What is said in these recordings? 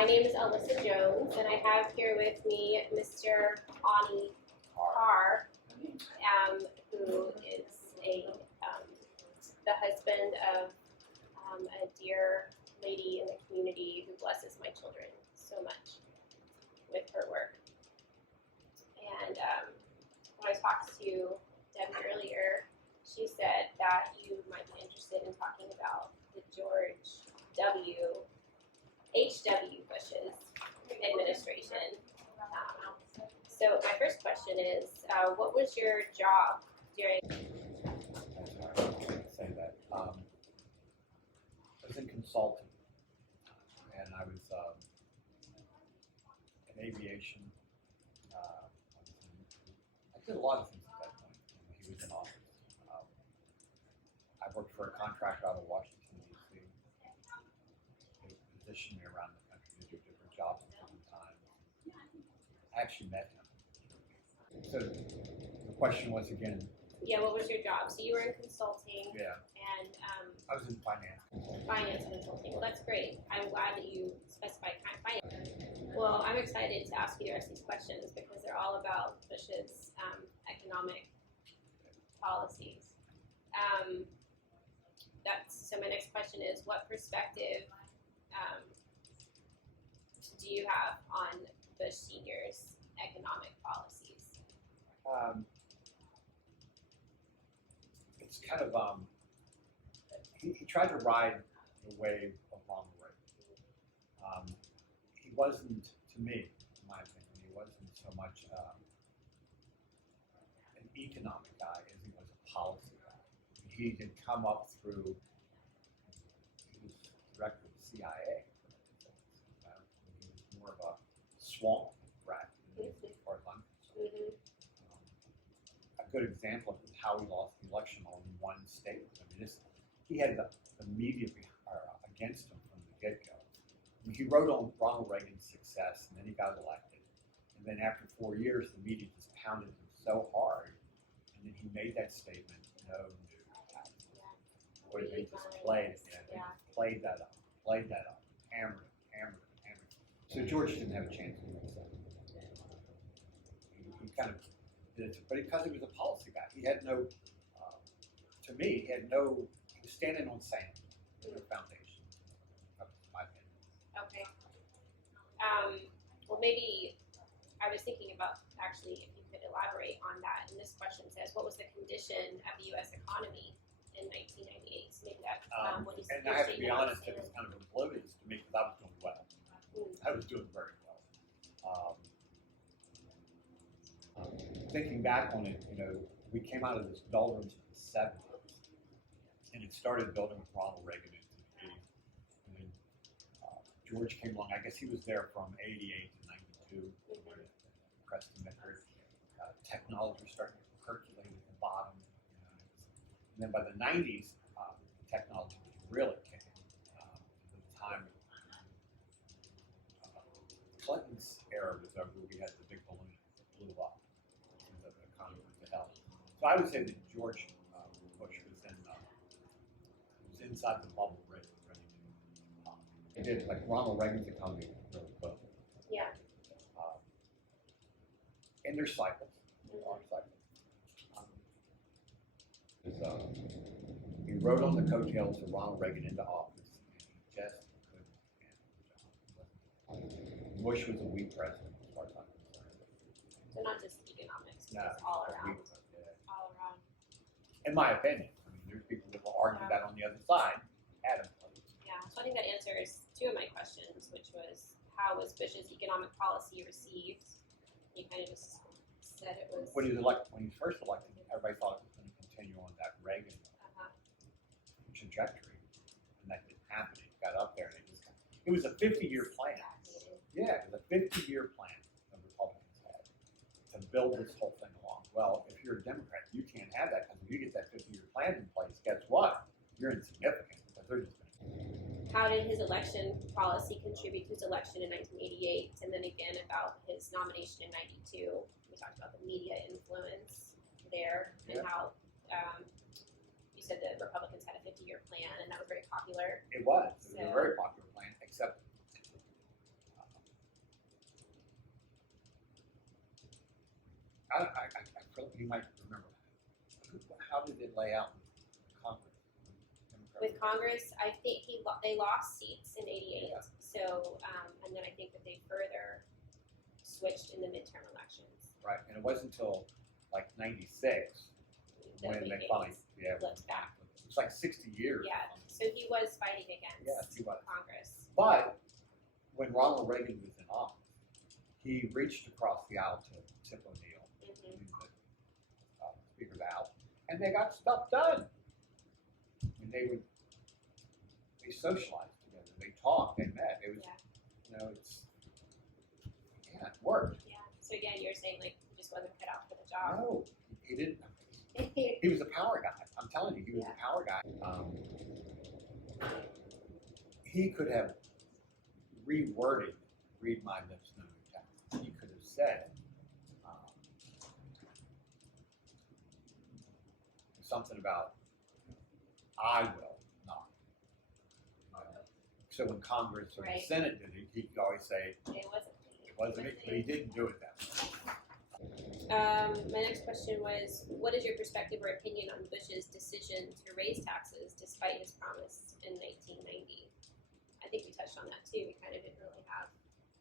My name is Alyssa Jones, and I have here with me Mr. Onnie Carr, who is the husband of a dear lady in the community who blesses my children so much with her work. And when I talked to Debbie earlier, she said that you might be interested in talking about the George H.W. Bush's administration. So my first question is, what was your job during? Say that. I was in consulting, and I was in aviation. I did a lot of things at that point when he was in office. I worked for a contractor out of Washington, D.C. They positioned me around the country to do different jobs at different times. I actually met him. So the question was again. Yeah, what was your job? So you were in consulting. Yeah. And I was in finance. Finance consulting. Well, that's great. I'm glad that you specified finance. Well, I'm excited to ask you the rest of these questions because they're all about Bush's economic policies. So my next question is, what perspective do you have on Bush Sr.'s economic policies? It's kind of he tried to ride the wave of Ronald Reagan. He wasn't, to me, in my opinion, he wasn't so much an economic guy as he was a policy guy. He had come up through. He was director of the CIA. He was more of a swamp rat as far as I'm concerned. A good example of how he lost the election on one state. I mean, he had the media against him from the get-go. I mean, he wrote on Ronald Reagan's success, and then he got elected. And then after 4 years, the media just pounded him so hard, and then he made that statement, no new taxes. Boy, they just played it. They just played that up, hammered it. So George didn't have a chance to make that. He kind of did it, but because he was a policy guy, he had no, to me, he was standing on sand, no foundation. That was my opinion. Okay. Well, maybe I was thinking about actually if you could elaborate on that. And this question says, what was the condition of the U.S. economy in 1998? So maybe that's what you said. And I have to be honest, it was kind of oblivious to me because I was doing well. I was doing very well. Thinking back on it, we came out of this doldrums in the 70s, and it started building with Ronald Reagan into the 80s. And then George came along. I guess he was there from 88 to 92. Pressed him. Technology started to percolate at the bottom. And then by the 90s, technology was really kicking. At the time, Clinton's era was over. We had the big balloon that blew up. The economy went to hell. So I would say that George Bush was inside the bubble, ready to pop. It did, like Ronald Reagan's economy really well. Yeah. And there's cycles. There are cycles. He rode on the coattails of Ronald Reagan into office, and he just couldn't handle the job. Bush was a weak president, as far as I'm concerned. So not just economics, No, just all around. All around. In my opinion, I mean, there's people that will argue that on the other side. Adam. Yeah, so I think that answers two of my questions, which was how was Bush's economic policy received? You kind of just said it was. When he was first elected, everybody thought it was going to continue on that Reagan trajectory, and that didn't happen. It got up there, and it was a 50-year plan. Yeah, it was a 50-year plan the Republicans had to build this whole thing along. Well, if you're a Democrat, you can't have that because if you get that 50-year plan in place, guess what? You're insignificant because they're just going to. How did his election policy contribute to his election in 1988, and then again about his nomination in 92? We talked about the media influence there and how you said the Republicans had a 50-year plan, and that was very popular. It was a very popular plan, except You might remember. How did it lay out with Congress? With Congress, I think they lost seats in '88. Yeah. So, and then I think that they further switched in the midterm elections. Right, and it wasn't until like '96 when they finally looked back. It's like 60 years. Yeah. So he was fighting against Yes, he was. Congress. But when Ronald Reagan was in office, he reached across the aisle to Tip O'Neill, Mm-hmm. the Speaker of the House, and they got stuff done. And they socialized together, they talked, they met. It was, it worked. Yeah. So again, you're saying like he just wasn't cut out for the job. No, he didn't. He was a power guy. I'm telling you, he was a power guy. He could have reworded "Read my lips, no new taxes." He could have said something about "I will not." So when Congress or the Senate did it, he could always say it wasn't me, but he didn't do it that way. My next question was, what is your perspective or opinion on Bush's decision to raise taxes despite his promise in 1990? I think we touched on that too. We kind of didn't really have.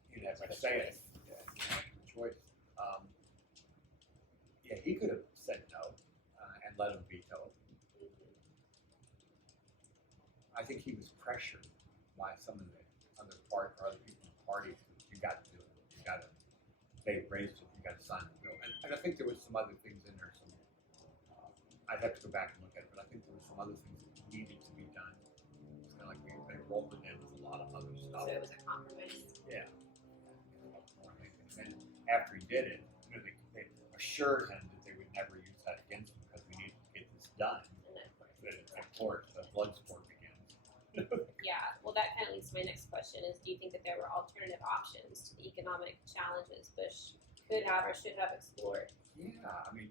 You'd have to say it. Yeah, choice. Yeah, he could have said no and let him veto it. Mm-hmm. I think he was pressured by some of the other people in the party. You got to do it. You got to. They raised it. You got to sign the bill. And I think there was some other things in there. Some I'd have to go back and look at it, but I think there were some other things that needed to be done. It's kind of like they rolled it in with a lot of other stuff. So it was a compromise. Yeah. And after he did it, they assured him that they would never use that against him because we need to get this done. And then, Of course, the blood sport begins. Yeah, well, that kind of leads to my next question: is do you think that there were alternative options to the economic challenges Bush could have or should have explored? Yeah, I mean,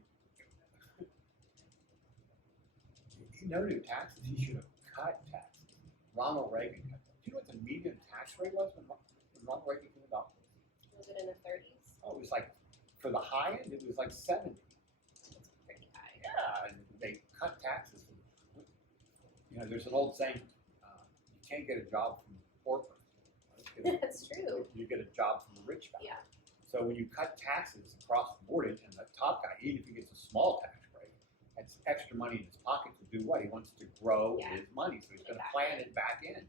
no new taxes. He should have cut taxes. Ronald Reagan cut taxes. Do you know what the median tax rate was when Ronald Reagan came about? Was it in the 30s? Oh, it was like, for the high end, it was like 70. That's pretty high. Yeah, and they cut taxes. You know, there's an old saying, you can't get a job from corporate. That's true. You get a job from a rich guy. Yeah. So when you cut taxes across the board, and the top guy, even if he gets a small tax break, that's extra money in his pocket to do what? He wants to grow his money, so he's going to plan it back in.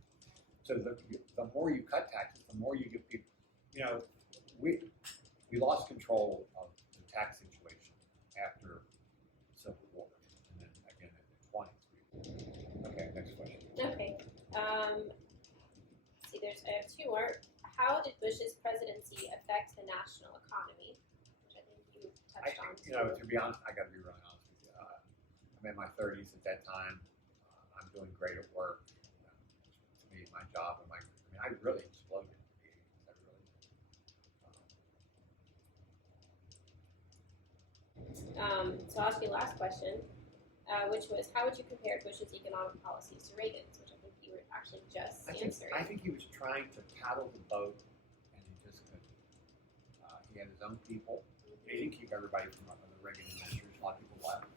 So the more you cut taxes, the more you give people. You know, we lost control of the tax situation after the Civil War, and then again in the 20s. Okay, next question. Okay. See, I have two more. How did Bush's presidency affect the national economy? Which I think you touched on. You know, to be honest, I got to be really honest with you. I'm in my 30s at that time. I'm doing great at work. To me, my job and I really exploded in the 80s. I really did. So I'll ask you the last question, which was, how would you compare Bush's economic policies to Reagan's, which I think you were actually just answering. I think he was trying to paddle the boat, and he just couldn't. He had his own people. He didn't keep everybody from the Reagan administration. A lot of people left.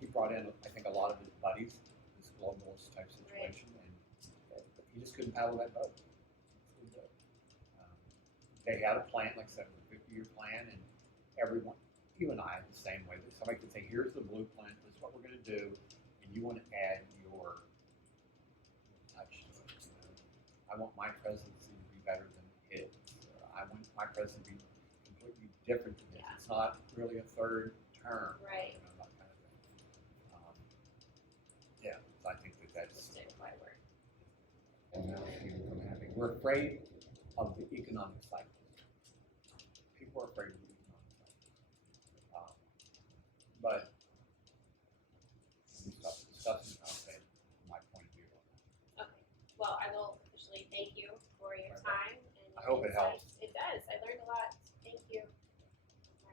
He brought in, I think, a lot of his buddies, this globalist type situation, and he just couldn't paddle that boat. They had a plan, like I said, a 50-year plan, and everyone, you and I, the same way. Somebody could say, here's the blueprint, this is what we're going to do, and you want to add your touch to it. You know? I want my presidency to be better than his. I want my presidency to be completely different than his. It's not really a third term. Right. You know, that kind of thing. Yeah, so I think that's quite work. We're afraid of the economic cycle. People are afraid of